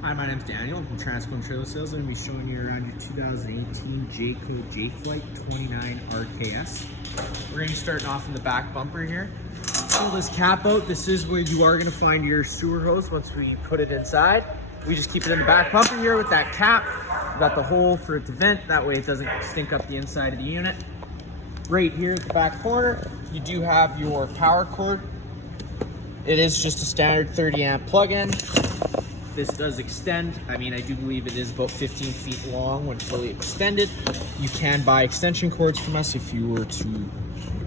Hi, my name's Daniel. I'm from Transport Trailer Sales. I'm going to be showing you around your 2018 Jayco JAYFLIGHT 29 RKS. We're going to be starting off in the back bumper here. Pull this cap out. This is where you are going to find your sewer hose once we put it inside. We just keep it in the back bumper here with that cap. We've got the hole for it to vent. That way it doesn't stink up the inside of the unit. Right here at the back corner, you do have your power cord. It is just a standard 30 amp plug-in. This does extend. I mean, I do believe it is about 15 feet long when fully extended. You can buy extension cords from us if you were to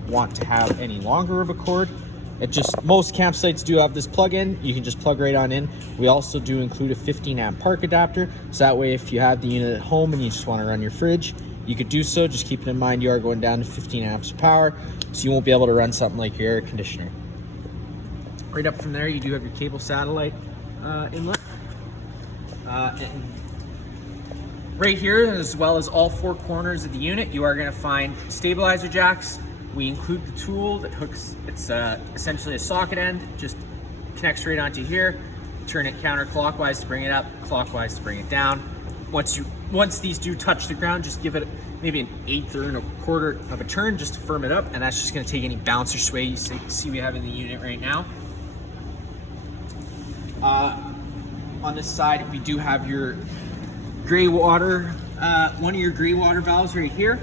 want to have any longer of a cord. Most campsites do have this plug-in. You can just plug right on in. We also do include a 15 amp park adapter. So that way, if you have the unit at home and you just want to run your fridge, you could do so. Just keep it in mind, you are going down to 15 amps of power. So you won't be able to run something like your air conditioner. Right up from there, you do have your cable satellite inlet. And right here, as well as all four corners of the unit, you are going to find stabilizer jacks. We include the tool that hooks, it's essentially a socket end, just connects right onto here. Turn it counterclockwise to bring it up, clockwise to bring it down. Once these do touch the ground, just give it maybe an 1/8 or a 1/4 of a turn just to firm it up, and that's just going to take any bounce or sway you see we have in the unit right now. On this side, we do have your gray water, one of your gray water valves right here.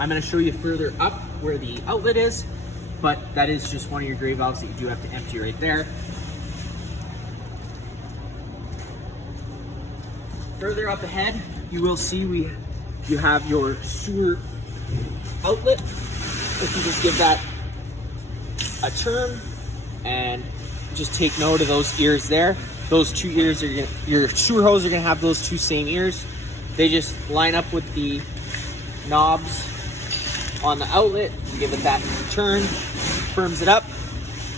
I'm going to show you further up where the outlet is, but that is just one of your gray valves that you do have to empty right there. Further up ahead, you will see you have your sewer outlet. If you just give that a turn and just take note of those ears there. Those two ears are your sewer hose are gonna have those two same ears. They just line up with the knobs on the outlet. You give it that turn, firms it up.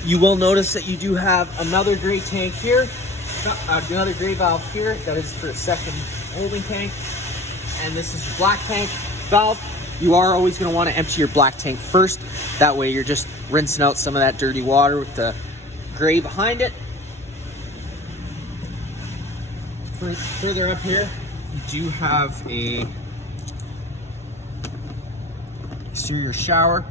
You will notice that you do have another gray tank here, another gray valve here. That is for a second holding tank. And this is your black tank valve. You are always gonna wanna empty your black tank first. That way you're just rinsing out some of that dirty water with the gray behind it. Further up here, you do have a exterior shower.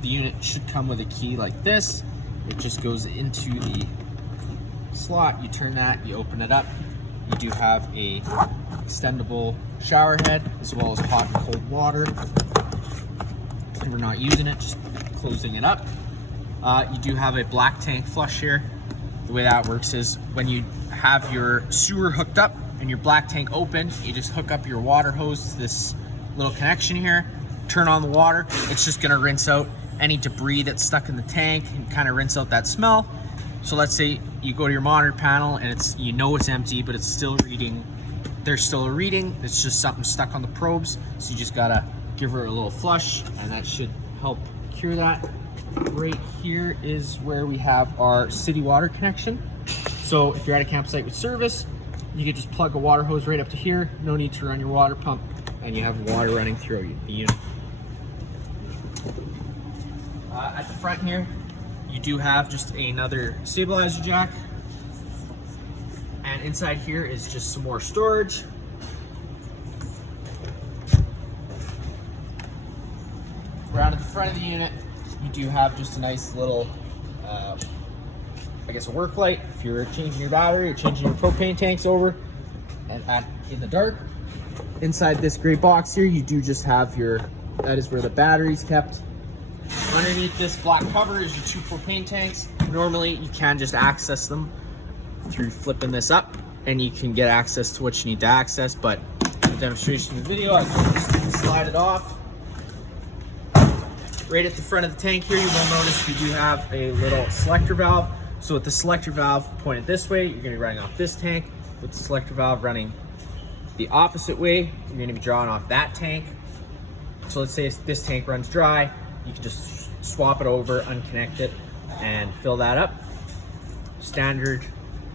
The unit should come with a key like this. It just goes into the slot. You turn that, you open it up. You do have a extendable shower head as well as hot and cold water. If we're not using it, just closing it up. You do have a black tank flush here. The way that works is when you have your sewer hooked up and your black tank open, you just hook up your water hose to this little connection here, turn on the water. It's just gonna rinse out any debris that's stuck in the tank and kind of rinse out that smell. So let's say you go to your monitor panel and it's empty, but it's still reading. There's still a reading. It's just something stuck on the probes. So you just gotta give her a little flush and that should help cure that. Right here is where we have our city water connection. So if you're at a campsite with service, you can just plug a water hose right up to here. No need to run your water pump, and you have water running through the unit. At the front here, you do have just another stabilizer jack. And inside here is just some more storage. Around at the front of the unit, you do have just a nice little, a work light. If you're changing your battery or changing your propane tanks over and in the dark. Inside this gray box here, you do just have that is where the battery's kept. Underneath this black cover is your two propane tanks. Normally, you can just access them through flipping this up and you can get access to what you need to access, but for the demonstration of the video, I can just slide it off. Right at the front of the tank here, you will notice we do have a little selector valve. So with the selector valve pointed this way, you're going to be running off this tank. With the selector valve running the opposite way, you're going to be drawing off that tank. So let's say this tank runs dry, you can just swap it over, unconnect it, and fill that up. Standard,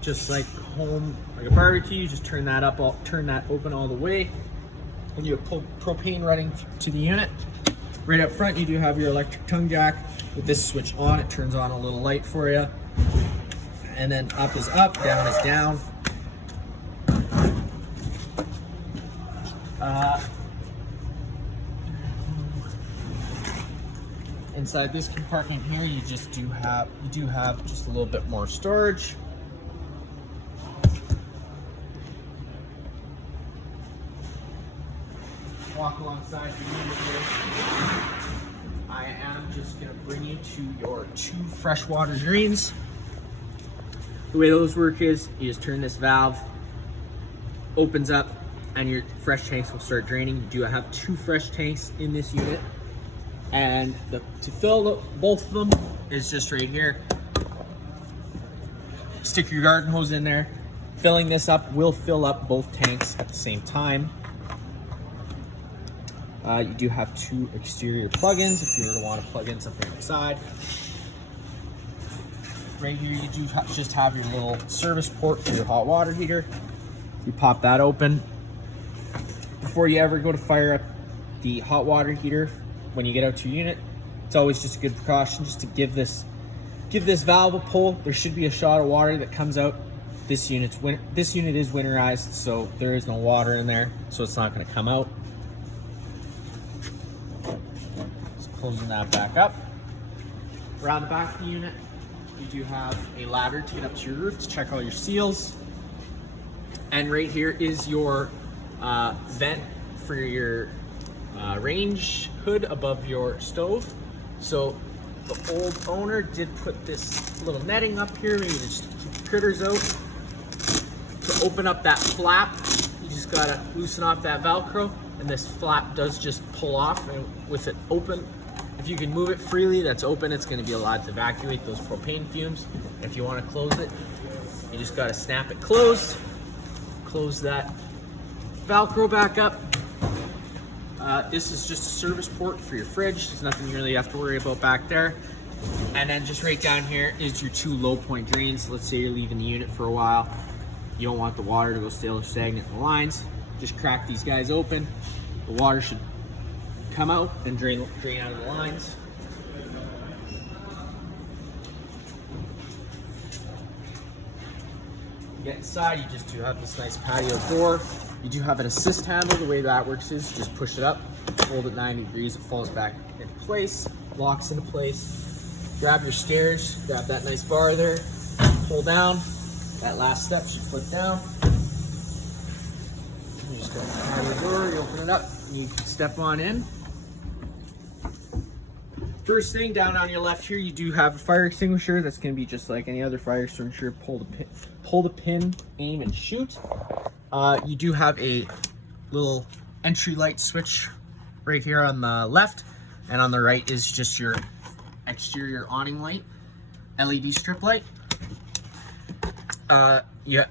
just like home, like a barbecue, you just turn that open all the way, and you have propane running to the unit. Right up front, you do have your electric tongue jack. With this switch on, it turns on a little light for you. And then up is up, down is down. Inside this compartment here, you do have just a little bit more storage. Walk alongside the unit here. I am just going to bring you to your 2 freshwater drains. The way those work is you just turn this valve, opens up, and your fresh tanks will start draining. You do have 2 fresh tanks in this unit, and to fill both of them is just right here. Stick your garden hose in there. Filling this up will fill up both tanks at the same time. You do have 2 exterior plugins if you were to want to plug in something outside. Right here you do just have your little service port for your hot water heater. You pop that open. Before you ever go to fire up the hot water heater, when you get out to your unit, it's always just a good precaution just to give this valve a pull. There should be a shot of water that comes out. This unit is winterized, so there is no water in there, so it's not going to come out. Closing that back up. Around the back of the unit, you do have a ladder to get up to your roof to check all your seals. And right here is your vent for your range hood above your stove. So the old owner did put this little netting up here, maybe just keep critters out. To open up that flap, you just gotta loosen off that Velcro, and this flap does just pull off, and with it open, if you can move it freely, that's open, it's gonna be allowed to evacuate those propane fumes. And if you wanna close it, you just gotta snap it closed, close that Velcro back up. This is just a service port for your fridge. There's nothing you really have to worry about back there. And then just right down here is your 2 low point drains. Let's say you're leaving the unit for a while. You don't want the water to go stale or stagnant in the lines. Just crack these guys open. The water should come out and drain out of the lines. You get inside, you just do have this nice patio door. You do have an assist handle. The way that works is you just push it up, hold it 90 degrees, it falls back into place, locks into place. Grab your stairs, grab that nice bar there, pull down. That last step should flip down. You just go to the patio door, you open it up, and you can step on in. First thing, down on your left here, you do have a fire extinguisher. That's going to be just like any other fire extinguisher. Pull the pin, aim, and shoot. You do have a little entry light switch right here on the left, and on the right is just your exterior awning light, LED strip light. Yeah,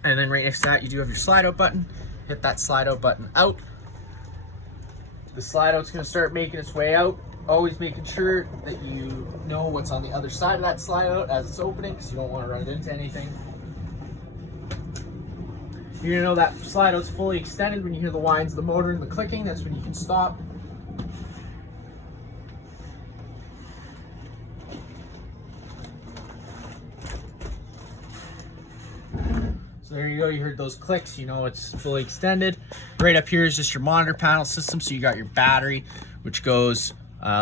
and then right next to that, you do have your slide out button. Hit that slide out button out. The slide out's going to start making its way out. Always making sure that you know what's on the other side of that slide out as it's opening, because you don't want to run into anything. You're gonna know that slide out's fully extended when you hear the whines of the motor and the clicking. That's when you can stop. So there you go, you heard those clicks, you know it's fully extended. Right up here is just your monitor panel system. So you got your battery, which goes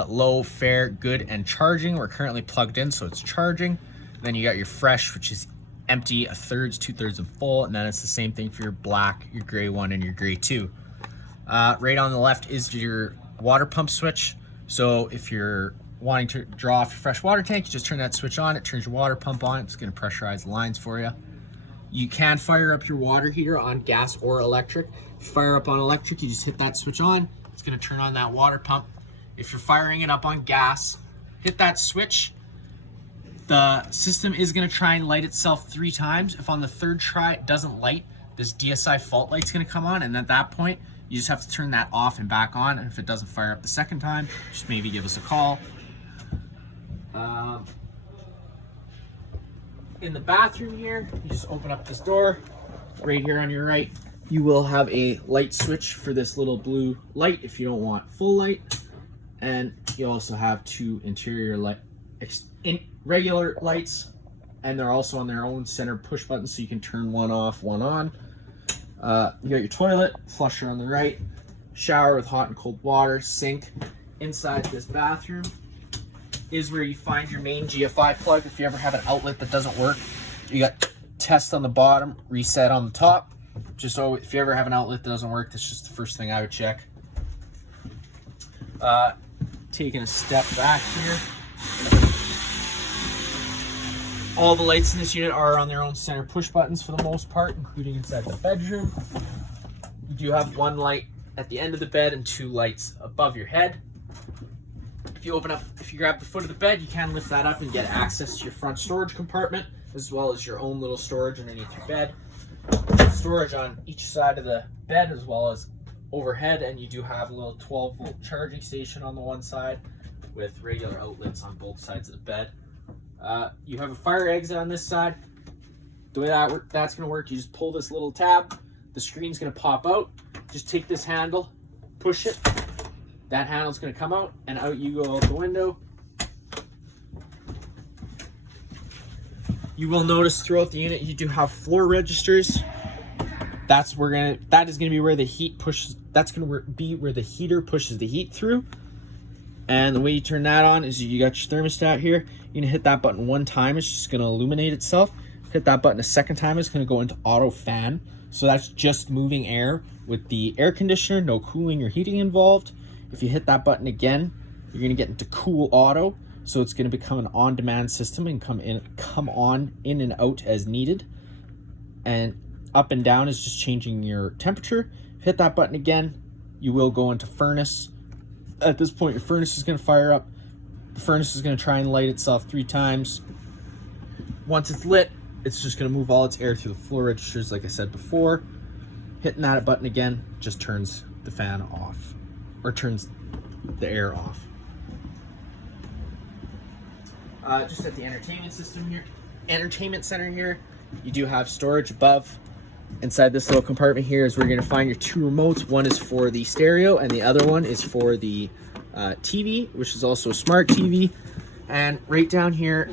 low, fair, good, and charging. We're currently plugged in, so it's charging. Then you got your fresh, which is empty, 1/3, 2/3, and full, and then it's the same thing for your black, your gray 1, and your gray 2. Right on the left is your water pump switch. So if you're wanting to draw off your fresh water tank, you just turn that switch on, it turns your water pump on, it's going to pressurize the lines for you. You can fire up your water heater on gas or electric. If you fire up on electric, you just hit that switch on, it's going to turn on that water pump. If you're firing it up on gas, hit that switch. The system is going to try and light itself 3 times. If on the 3rd try it doesn't light, this DSI fault light's going to come on, and at that point, you just have to turn that off and back on. And if it doesn't fire up the 2nd time, just maybe give us a call. In the bathroom here, you just open up this door. Right here on your right, you will have a light switch for this little blue light if you don't want full light. And you also have 2 interior light, regular lights, and they're also on their own center push button, so you can turn one off, one on. You got your toilet, flusher on the right, shower with hot and cold water, sink. Inside this bathroom is where you find your main GFI plug. If you ever have an outlet that doesn't work, you got test on the bottom, reset on the top. Just so if you ever have an outlet that doesn't work, that's just the first thing I would check. Taking a step back here. All the lights in this unit are on their own center push buttons for the most part, including inside the bedroom. You do have one light at the end of the bed and 2 lights above your head. If you grab the foot of the bed, you can lift that up and get access to your front storage compartment, as well as your own little storage underneath your bed. Storage on each side of the bed as well as overhead, and you do have a little 12-volt charging station on the one side with regular outlets on both sides of the bed. You have a fire exit on this side. The way that's going to work, you just pull this little tab, the screen's going to pop out. Just take this handle, push it, that handle's going to come out, and out you go out the window. You will notice throughout the unit you do have floor registers. That is going to be where the heat pushes. That's going to be where the heater pushes the heat through. And the way you turn that on is you got your thermostat here. You're gonna hit that button one time, it's just gonna illuminate itself. Hit that button a second time, it's gonna go into auto fan. So that's just moving air with the air conditioner, no cooling or heating involved. If you hit that button again, you're gonna get into cool auto. So it's gonna become an on-demand system and come on in and out as needed. And up and down is just changing your temperature. Hit that button again, you will go into furnace. At this point, your furnace is going to fire up. The furnace is going to try and light itself 3 times. Once it's lit, it's just going to move all its air through the floor registers, like I said before. Hitting that button again just turns the fan off, or turns the air off. Just at the entertainment center here, you do have storage above. Inside this little compartment here is where you're going to find your 2 remotes. One is for the stereo and the other one is for the TV, which is also a smart TV. And right down here,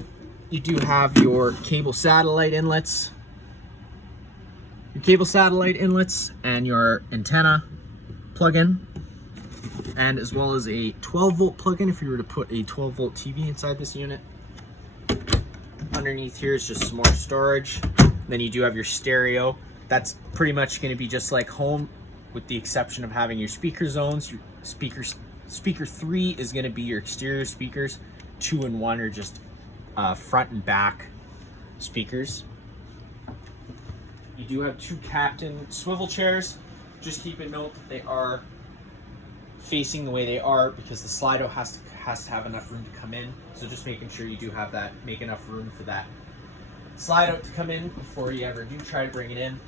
you do have your cable satellite inlets. And your antenna plug-in. And as well as a 12-volt plug-in if you were to put a 12-volt TV inside this unit. Underneath here is just some more storage. Then you do have your stereo. That's pretty much going to be just like home, with the exception of having your speaker zones. Your speaker 3 is going to be your exterior speakers. 2 and 1 are just front and back speakers. You do have 2 captain swivel chairs. Just keep in note that they are facing the way they are because the Slido has to have enough room to come in. So just making sure you do have that, make enough room for that slide out to come in before you ever do try to bring it in.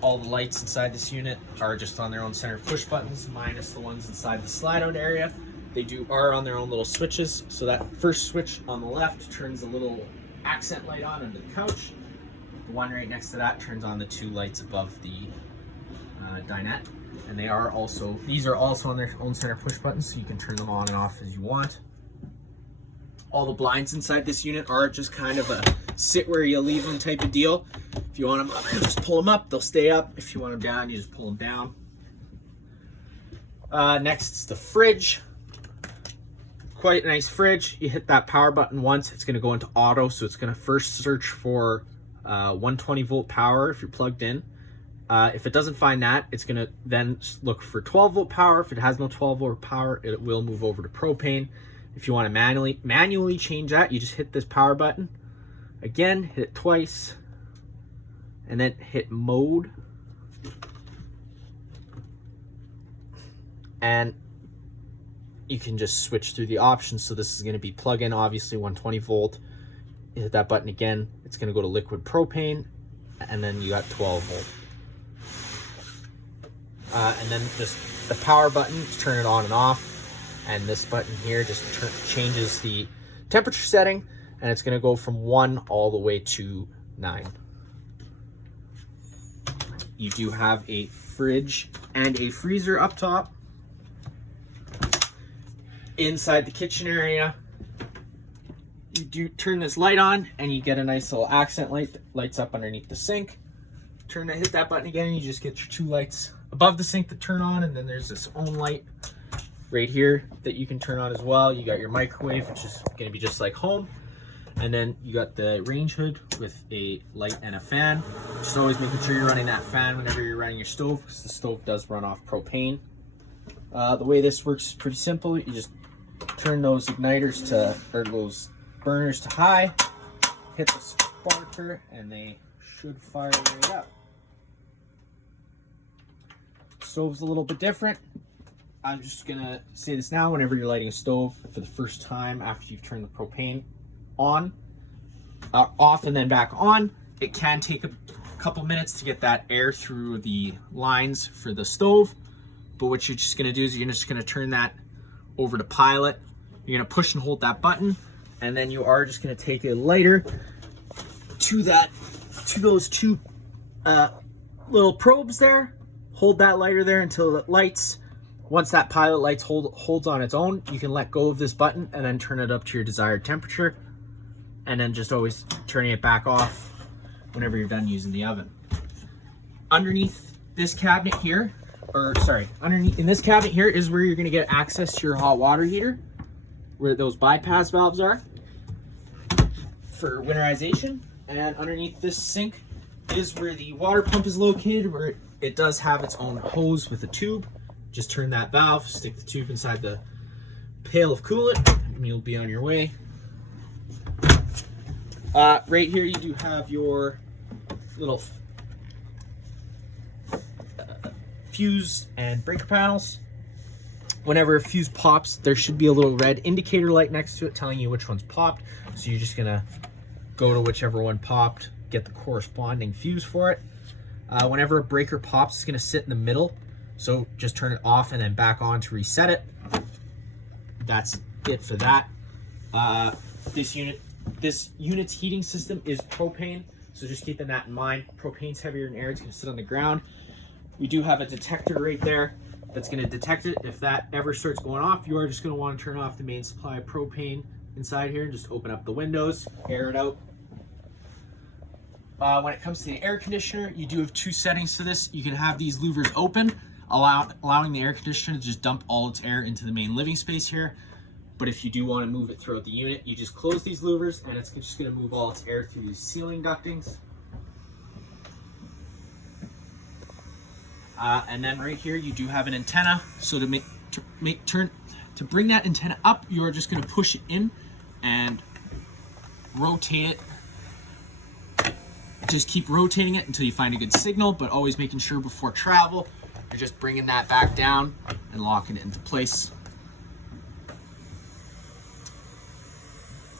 All the lights inside this unit are just on their own center push buttons, minus the ones inside the slide out area. They are on their own little switches. So that first switch on the left turns a little accent light on under the couch. The one right next to that turns on the 2 lights above the dinette. And these are also on their own center push buttons, so you can turn them on and off as you want. All the blinds inside this unit are just kind of a sit where you leave them type of deal. If you want them up, you just pull them up, they'll stay up. If you want them down, you just pull them down. Next is the fridge. Quite a nice fridge. You hit that power button once, it's going to go into auto, so it's going to first search for 120 volt power if you're plugged in. If it doesn't find that, it's going to then look for 12 volt power. If it has no 12 volt power, it will move over to propane. If you want to manually change that, you just hit this power button. Again, hit it twice. And then hit mode. And you can just switch through the options. So this is going to be plug-in, obviously 120 volt. You hit that button again, it's going to go to liquid propane. And then you got 12 volt. And then just the power button to turn it on and off. And this button here just changes the temperature setting, and it's going to go from 1 all the way to 9. You do have a fridge and a freezer up top. Inside the kitchen area, you do turn this light on, and you get a nice little accent light that lights up underneath the sink. hit that button again, and you just get your 2 lights above the sink to turn on, and then there's this own light right here that you can turn on as well. You got your microwave, which is going to be just like home, and then you got the range hood with a light and a fan. Just always making sure you're running that fan whenever you're running your stove, because the stove does run off propane. The way this works is pretty simple. You just turn those igniters to, or those burners to high, hit the sparker, and they should fire right up. Stove's a little bit different. I'm just gonna say this now. Whenever you're lighting a stove for the first time after you've turned the propane on, off and then back on, it can take a couple minutes to get that air through the lines for the stove. But what you're just gonna do is you're just gonna turn that over to pilot. You're gonna push and hold that button, and then you are just gonna take a lighter to those 2 little probes there. Hold that lighter there until it lights. Once that pilot lights holds on its own, you can let go of this button and then turn it up to your desired temperature, and then just always turning it back off whenever you're done using the oven. Underneath this cabinet here, in this cabinet here is where you're going to get access to your hot water heater, where those bypass valves are for winterization. And underneath this sink is where the water pump is located, where it does have its own hose with a tube. Just turn that valve, stick the tube inside the pail of coolant, and you'll be on your way. Right here you do have your little fuse and breaker panels. Whenever a fuse pops, there should be a little red indicator light next to it telling you which one's popped. So you're just gonna go to whichever one popped, get the corresponding fuse for it. Whenever a breaker pops, it's gonna sit in the middle. So just turn it off and then back on to reset it. That's it for that. This unit's heating system is propane, so just keeping that in mind. Propane's heavier than air, it's gonna sit on the ground. We do have a detector right there that's gonna detect it. If that ever starts going off, you are just gonna wanna turn off the main supply of propane inside here and just open up the windows, air it out. When it comes to the air conditioner, you do have 2 settings to this. You can have these louvers open, allowing the air conditioner to just dump all its air into the main living space here. But if you do want to move it throughout the unit, you just close these louvers, and it's just going to move all its air through these ceiling ductings. And then right here, you do have an antenna. So to bring that antenna up, you are just going to push it in and rotate it. Just keep rotating it until you find a good signal, but always making sure before travel, you're just bringing that back down and locking it into place.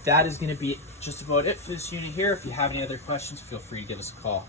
That is going to be just about it for this unit here. If you have any other questions, feel free to give us a call.